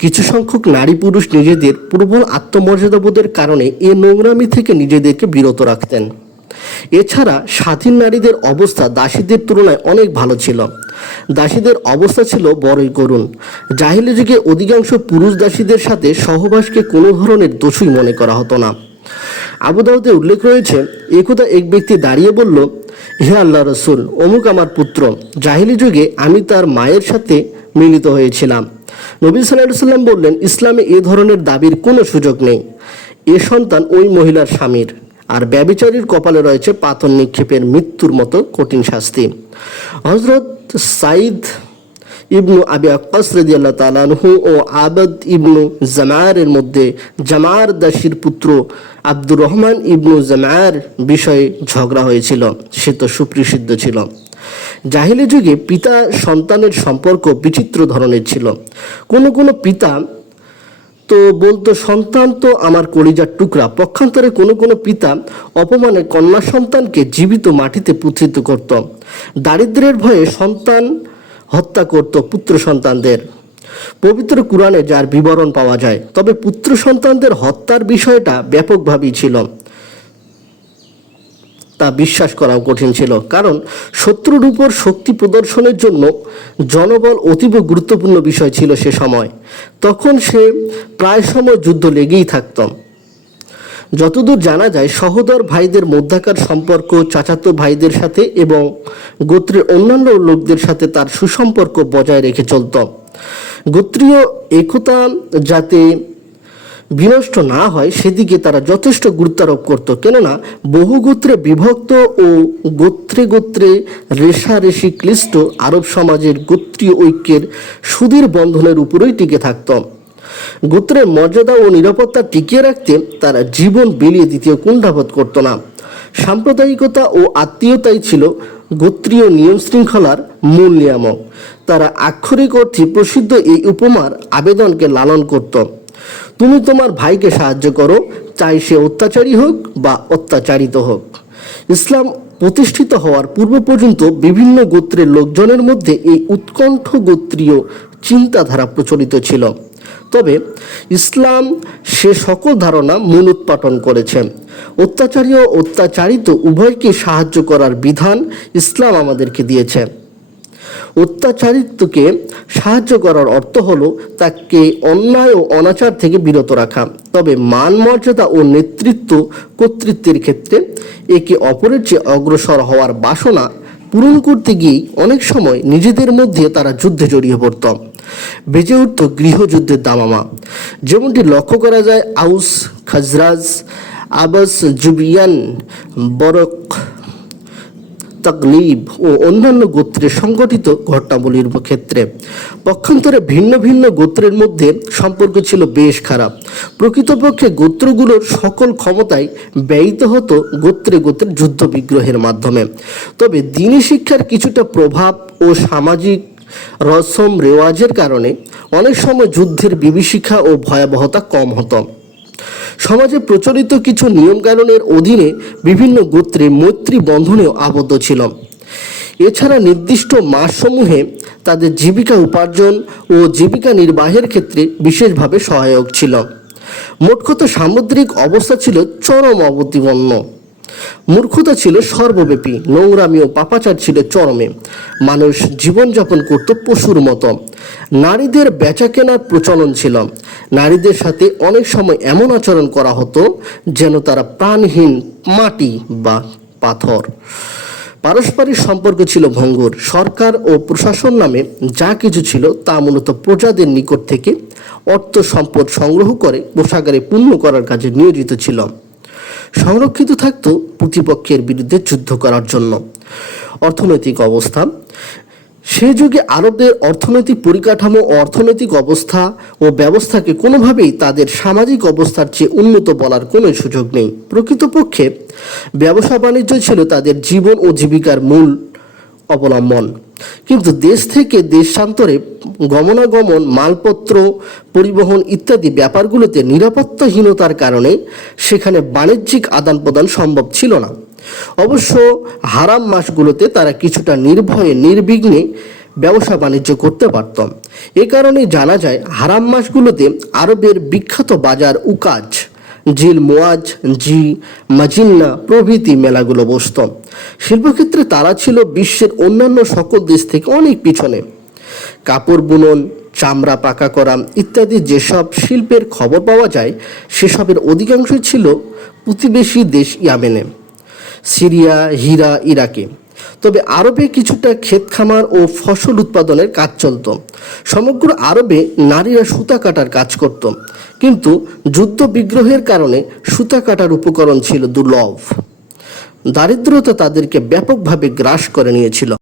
কিছু সংখ্যক নারী পুরুষ নিজেদের প্রবল আত্মমর্যাদাবোধের কারণে এ নোংরামি থেকে নিজেদেরকে বিরত রাখতেন। এছাড়া স্বাধীন নারীদের অবস্থা দাসীদের তুলনায় অনেক ভালো ছিল। দাসীদের অবস্থা ছিল বড়ই করুণ। জাহিলি যুগে অধিকাংশ পুরুষ দাসীদের সাথে সহবাসকে কোনো ধরনের দোষই মনে করা হতো না। আবু দাউদে উল্লেখ রয়েছে, একদা এক ব্যক্তি দাঁড়িয়ে বলল, হে আল্লাহ রসুল, অমুক আমার পুত্র। জাহিলি যুগে আমি তার মায়ের সাথে মিলিত হয়েছিলাম। নবী সাল্লাল্লাহু আলাইহি ওয়াসাল্লাম বললেন, ইসলামে এ ধরনের দাবির কোনো সুযোগ নেই। এ সন্তান ওই মহিলার স্বামীর, আর ব্যভিচারীর কপালে রয়েছে পাথর নিক্ষেপের মৃত্যুর মতো কঠিন শাস্তি। হযরত সাইদ ইবনু আবি ওয়াক্কাস রাদিয়াল্লাহু তাআলা আনহু ও আবদ ইবনু জামারের মধ্যে জামার দাসীর পুত্র আব্দুর রহমান ইবনু জামার বিষয়ে ঝগড়া হয়েছিল। সে তো সুপ্রসিদ্ধ ছিল। জাহিলি যুগে পিতা সন্তানের সম্পর্ক বিচিত্র ধরনের ছিল। কোনো পিতা তো বলতো, সন্তান তো আমার কলিজার টুকরা। পক্ষান্তরে কোনো পিতা অপমানে কন্যা সন্তানকে জীবিত মাটিতে পুত্রিত করত। দারিদ্র্যের ভয়ে সন্তান হত্যা করত পুত্র সন্তানদের। পবিত্র কুরআনে যার বিবরণ পাওয়া যায়, তবে পুত্র সন্তানদের হত্যার বিষয়টা ব্যাপকভাবেই ছিল। তা বিশ্বাস করাও কঠিন ছিল, কারণ শত্রুর উপর শক্তি প্রদর্শনের জন্য জনবল অতীব গুরুত্বপূর্ণ বিষয় ছিল সে সময়। তখন সে প্রায় সময় যুদ্ধ লেগেই থাকত। যতদূর জানা যায়, সহোদর ভাইদের মধ্যাকার সম্পর্ক চাচাতো ভাইদের সাথে এবং গোত্রের অন্যান্য লোকদের সাথে তার সুসম্পর্ক বজায় রেখে চলত। গোত্রীয় একতা যাতে বিনষ্ট না হয় সেদিকে তারা যথেষ্ট গুরুত্বারোপ করত। কেননা বহু গোত্রে বিভক্ত ও গোত্রে গোত্রে রেশারেশি ক্লিষ্ট আরব সমাজের গোত্রীয় ঐক্যের সুদীর বন্ধনের উপরেই টিকে থাকত। গোত্রের মর্যাদা ও নিরাপত্তা টিকিয়ে রাখতে তারা জীবন বিলিয়ে দিতেও কুণ্ঠাবোধ করত না। সাম্প্রদায়িকতা ও আত্মীয়তাই ছিল গোত্রীয় নিয়ম শৃঙ্খলার মূল নিয়ামক। তারা আক্ষরিক অর্থে প্রসিদ্ধ এই উপমার আবেদনকে লালন করত। তুমি তোমার ভাইকে সাহায্য করো, চাই সে অত্যাচারী হোক বা অত্যাচারিত হোক। ইসলাম প্রতিষ্ঠিত হওয়ার পূর্ব পর্যন্ত বিভিন্ন গোত্রের লোকজনের মধ্যে এই উৎকণ্ঠ গোত্রীয় চিন্তাধারা প্রচলিত ছিল। তবে ইসলাম সে সকল ধারণা মূলোৎপাটন করেছে। অত্যাচারী ও অত্যাচারিত উভয়কে সাহায্য করার বিধান ইসলাম আমাদেরকে দিয়েছে। অত্যাচারিতকে সাহায্য করার অর্থ হলো তাকে অন্যায় ও অনাচার থেকে বিরত রাখা। তবে মান মর্যাদা ও নেতৃত্ব কর্তৃত্বের ক্ষেত্রে একে অপরের চেয়ে অগ্রসর হওয়ার বাসনা পূরণ করতে গিয়েই অনেক সময় নিজেদের মধ্যে তারা যুদ্ধে জড়িয়ে পড়ত। বেজে উঠত গৃহযুদ্ধের দামামা। যেমনটি লক্ষ্য করা যায় আউস, খাজরাজ, আবাস, জুবিয়ান, বরক, তাগলিব ও অন্যান্য গোত্রের সংগঠিত ঘটনাবলীর ক্ষেত্রে। পক্ষান্তরে ভিন্ন ভিন্ন গোত্রের মধ্যে সম্পর্ক ছিল বেশ খারাপ। প্রকৃতপক্ষে গোত্রগুলোর সকল ক্ষমতাই ব্যয়িত হতো গোত্রে গোত্রের যুদ্ধ বিগ্রহের মাধ্যমে। তবে দ্বীনি শিক্ষার কিছুটা প্রভাব ও সামাজিক রসম রেওয়াজের কারণে অনেক সময় যুদ্ধের বিভীষিকা ও ভয়াবহতা কম হতো। সমাজে প্রচলিত কিছু নিয়মকানুনের অধীনে বিভিন্ন গোত্রে মৈত্রী বন্ধনেও আবদ্ধ ছিল। এছাড়া নির্দিষ্ট মাসসমূহে তাদের জীবিকা উপার্জন ও জীবিকা নির্বাহের ক্ষেত্রে বিশেষভাবে সহায়ক ছিল। মোট কথা সামুদ্রিক অবস্থা ছিল চরম অবতীর্ণ। মূর্খতা ছিল সর্বব্যাপী, নোংরামি ও পাপাচার ছিল চরমে। মানুষ জীবনযাপন করত পশুর মতো। নারীদের বেচা কেনার প্রচলন ছিল। নারীদের সাথে অনেক সময় এমন আচরণ করা হতো যেন তারা প্রাণহীন মাটি বা পাথর। পারস্পরিক সম্পর্ক ছিল ভঙ্গুর। সরকার ও প্রশাসন নামে যা কিছু ছিল তা মূলত প্রজাদের নিকট থেকে অর্থ সম্পদ সংগ্রহ করে কোষাগারে পূর্ণ করার কাজে নিয়োজিত ছিল। সংরক্ষিত থাকত প্রতিপক্ষের বিরুদ্ধে যুদ্ধ করার জন্য। অর্থনৈতিক অবস্থা। সে যুগে আরবদের অর্থনৈতিক পরিকাঠামো ও অর্থনৈতিক অবস্থা ও ব্যবস্থাকে কোনোভাবেই তাদের সামাজিক অবস্থার চেয়ে উন্নত বলার কোনো সুযোগ নেই। প্রকৃতপক্ষে ব্যবসা বাণিজ্য ছিল তাদের জীবন ও জীবিকার মূল অবলম্বন। কিন্তু দেশ থেকে দেশান্তরে গমনাগমন, মালপত্র পরিবহন ইত্যাদি ব্যাপারগুলোতে নিরাপত্তাহীনতার কারণে সেখানে বাণিজ্যিক আদান প্রদান সম্ভব ছিল না। অবশ্য হারাম মাসগুলোতে তারা কিছুটা নির্ভয়ে নির্বিঘ্নে ব্যবসা বাণিজ্য করতে পারত। এ কারণে জানা যায় হারাম মাসগুলোতে আরবের বিখ্যাত বাজার উকাজ, জিল মোয়াজ, জি মাজিন্না প্রভৃতি মেলাগুলো বসত। শিল্পক্ষেত্রে তারা ছিল বিশ্বের অন্যান্য সকল দেশ থেকে অনেক পিছনে। কাপড় বুনন, চামড়া পাকা করা ইত্যাদি যেসব শিল্পের খবর পাওয়া যায় সেসবের অধিকাংশ ছিল প্রতিবেশী দেশ ইয়ামেনে, সিরিয়া, হীরা, ইরাকে। তবে আরবে কিছুটা ক্ষেত খামার ও ফসল উৎপাদনের কাজ চলত। সমগ্র আরবে নারীরা সুতা কাটার কাজ করত, কিন্তু যুদ্ধ বিগ্রহের কারণে সুতা কাটার উপকরণ ছিল দুর্লভ। দারিদ্রতা তাদেরকে ব্যাপকভাবে গ্রাস করে নিয়েছিল।